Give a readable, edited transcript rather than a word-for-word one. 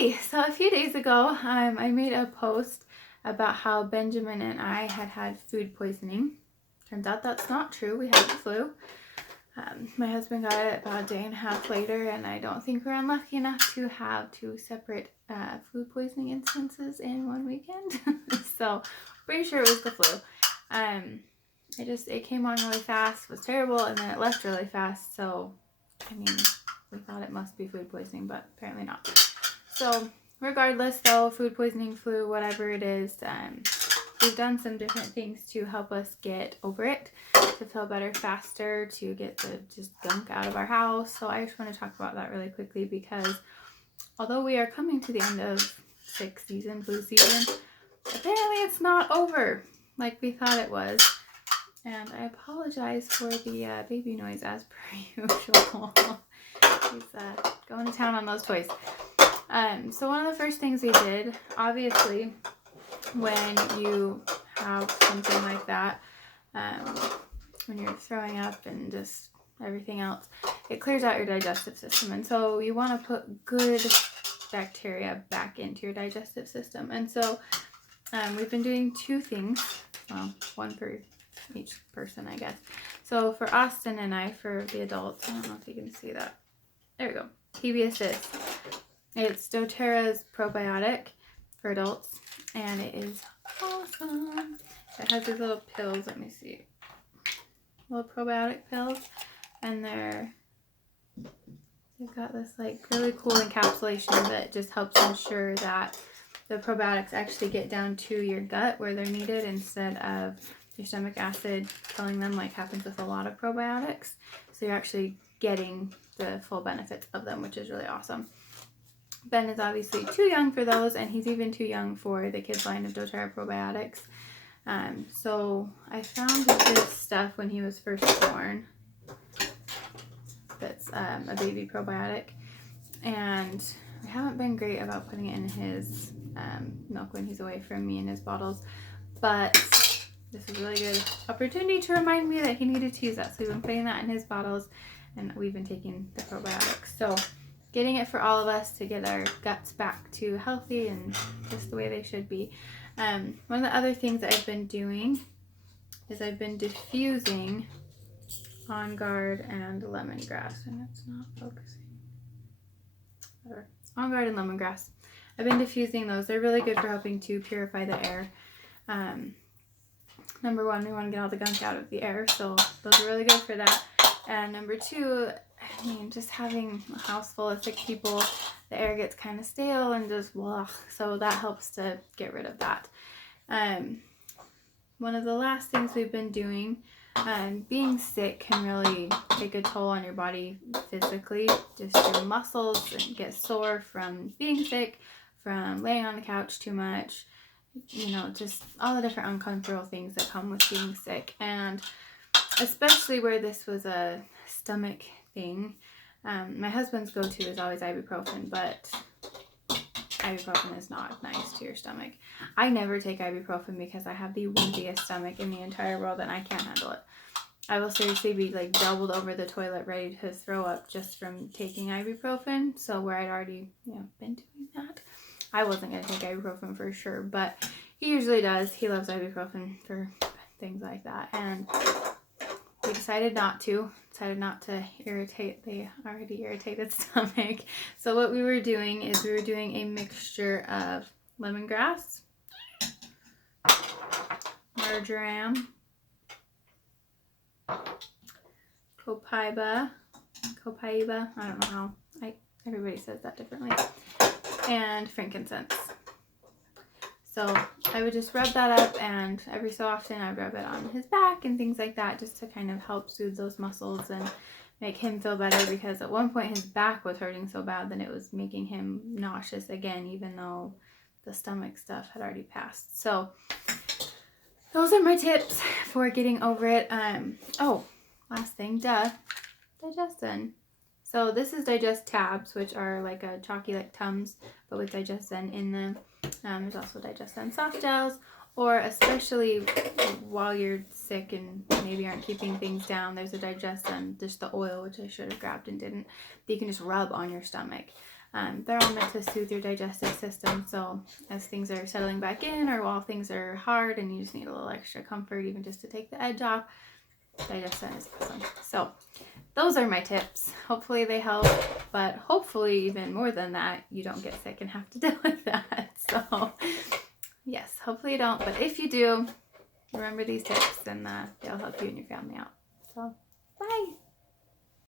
Hi! So a few days ago, I made a post about how Benjamin and I had food poisoning. Turns out that's not true. We had the flu. My husband got it about a day and a half later, and I don't think we're unlucky enough to have two separate food poisoning instances in one weekend. So pretty sure it was the flu. It came on really fast, was terrible, and then it left really fast. So, I mean, we thought it must be food poisoning, but apparently not. So regardless though, food poisoning, flu, whatever it is, we've done some different things to help us get over it, to feel better faster, to get the just gunk out of our house. So I just want to talk about that really quickly because although we are coming to the end of flu season, apparently it's not over like we thought it was. And I apologize for the baby noise as per usual. He's going to town on those toys. So one of the first things we did, obviously, when you have something like that, when you're throwing up and just everything else, it clears out your digestive system. And so you want to put good bacteria back into your digestive system. And so we've been doing two things, well, one for each person, I guess. So for Austin and I, for the adults, I don't know if you can see that. There we go. Digestive. It's doTERRA's probiotic for adults, and it is awesome. It has these little pills, let me see, little probiotic pills, and they've got this like really cool encapsulation that just helps ensure that the probiotics actually get down to your gut where they're needed instead of your stomach acid killing them like happens with a lot of probiotics. So you're actually getting the full benefits of them, which is really awesome. Ben is obviously too young for those, and he's even too young for the kids line of doTERRA probiotics. So I found this stuff when he was first born. That's a baby probiotic, and we haven't been great about putting it in his milk when he's away from me in his bottles, but this is a really good opportunity to remind me that he needed to use that. So we've been putting that in his bottles, and we've been taking the probiotics. So getting it for all of us to get our guts back to healthy and just the way they should be. One of the other things I've been doing is I've been diffusing On Guard and lemongrass, and it's not focusing. Whatever. On Guard and lemongrass. I've been diffusing those. They're really good for helping to purify the air. Number one, we want to get all the gunk out of the air, so those are really good for that. And number two, I mean, just having a house full of sick people, the air gets kind of stale and just blah. So that helps to get rid of that. One of the last things we've been doing, being sick can really take a toll on your body physically. Just your muscles get sore from being sick, from laying on the couch too much, you know, just all the different uncomfortable things that come with being sick. And especially where this was a stomach thing, my husband's go-to is always ibuprofen, but ibuprofen is not nice to your stomach. I never take ibuprofen because I have the wimpiest stomach in the entire world and I can't handle it. I will seriously be like doubled over the toilet ready to throw up just from taking ibuprofen. So where I'd already, been doing that, I wasn't going to take ibuprofen for sure, but he usually does. He loves ibuprofen for things like that. And we decided not to irritate the already irritated stomach. So what we were doing is we were doing a mixture of lemongrass, marjoram, copaiba, I don't know how, everybody says that differently, and frankincense. So I would just rub that up, and every so often I'd rub it on his back and things like that, just to kind of help soothe those muscles and make him feel better, because at one point his back was hurting so bad that it was making him nauseous again, even though the stomach stuff had already passed. So those are my tips for getting over it. Last thing, Digestin. So this is Digest tabs, which are like a chalky like Tums, but with Digestin in them. There's also Digestin soft gels, or especially while you're sick and maybe aren't keeping things down, there's a Digestin, just the oil, which I should have grabbed and didn't, that you can just rub on your stomach. They're all meant to soothe your digestive system. So as things are settling back in, or while things are hard and you just need a little extra comfort, even just to take the edge off, Digestive is awesome. So those are my tips. Hopefully they help, but hopefully even more than that, you don't get sick and have to deal with that. So yes, hopefully you don't, but if you do, remember these tips and they'll help you and your family out. So bye.